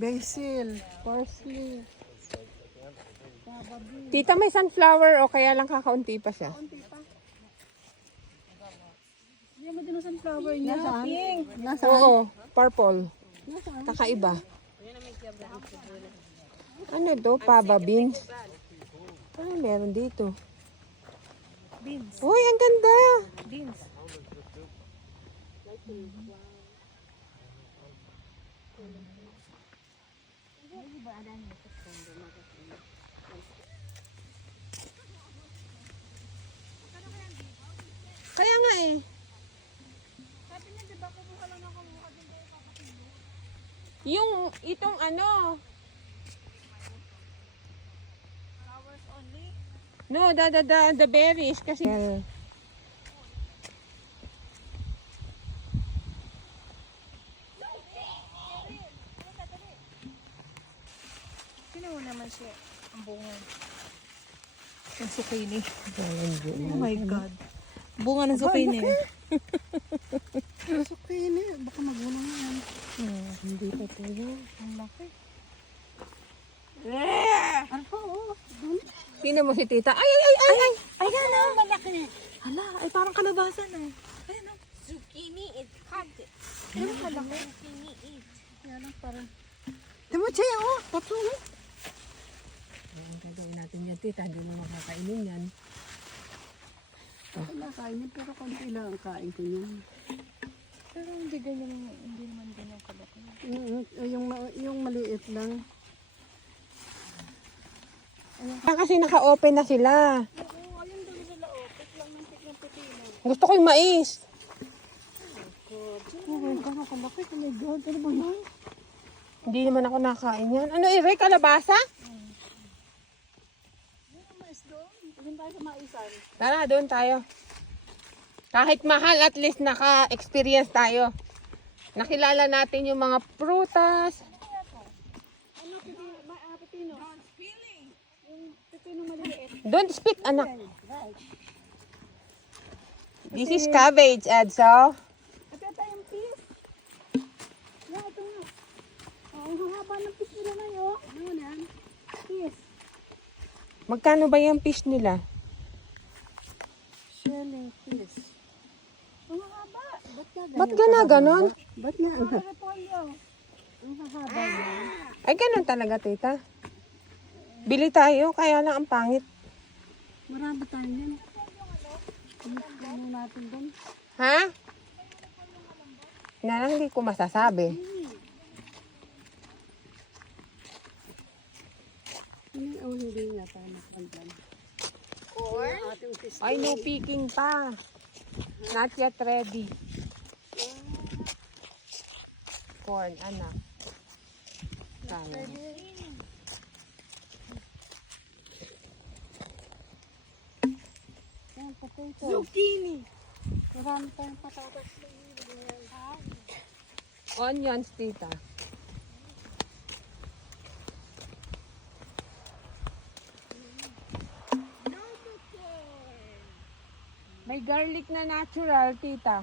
Basil. Parsley. Tita, may sunflower o kaya lang kakaunti pa siya? Kaunti pa. Hindi mo din ang sunflower niya. Nasaan? Pink. Nasaan? Oo, purple. Nasaan? Kakaiba. Ano to? Paba beans? Ano meron dito? Beans. Uy, ang ganda! Beans. Kaya nga eh. Sabi niya, di ba kumuha lang ako kumuha din kayo kapatid mo? Yung itong ano, Flowers only? no, the berries kasi. Sino mo naman siya? Ang bunga. Ang zucchini. Oh Oh my God. Bunga ng zucchini. Zucchini. Baka magulang na yan. Hindi pa to yun. Ang laki. Ano pa, oh. Doon. Sino mo si tita? Ay, ay, ay, ay, ay! Ayan na, malaki. Hala, ay parang kalabasan na. Ayan na. Zucchini is hot. Ayan kalaki. Zucchini is. Yan lang para. Tama siya, oh. Tatlo, oh. Ang gagawin natin yan, tita. Hindi mo makakainin yan. Wala kainin, pero konti lang ang kain ko niyan. Pero hindi ganyan, hindi naman ganyan kalaki. Yung maliit lang. Kasi naka-open na sila. Oo, ayun doon sila. Oh, pick lang ng pipino. Gusto ko yung mais. Oh, gano'n kalaki. Oh my God, ano ba yan? Hindi naman ako nakain yan. Ano, Ire? Kalabasa? Mais doon. Doon tayo sa maisan. Tara, doon tayo. Kahit mahal, at least naka-experience tayo. Nakilala natin yung mga prutas. Ano, pipino? Yung pipino maliit. Don't spit, anak. This is cabbage, Edso. Ito tayong peas. Yan, ito nga. Oh, ang haba ng peas nila ngayon. Ano yan? Peas. Magkano ba yung fish nila? Shelling fish. Ang haba. Ba't ganon? Ba't nga? Ang repolyo. Ang hahaba yan. Ay, ganon talaga, tita. Bili tayo, kaya lang ang pangit. Marami tayo yan. Ano natin doon? Ha? Na lang hindi ko masasabi. Hindi nga tayo nakandyan. Corn. Ating fish. Ay, no picking pa. Not yet ready. Corn, anak. Kaya. Yan, potato. Zucchini. Marami tayong patatas. Onions, tita. May garlic na natural, tita.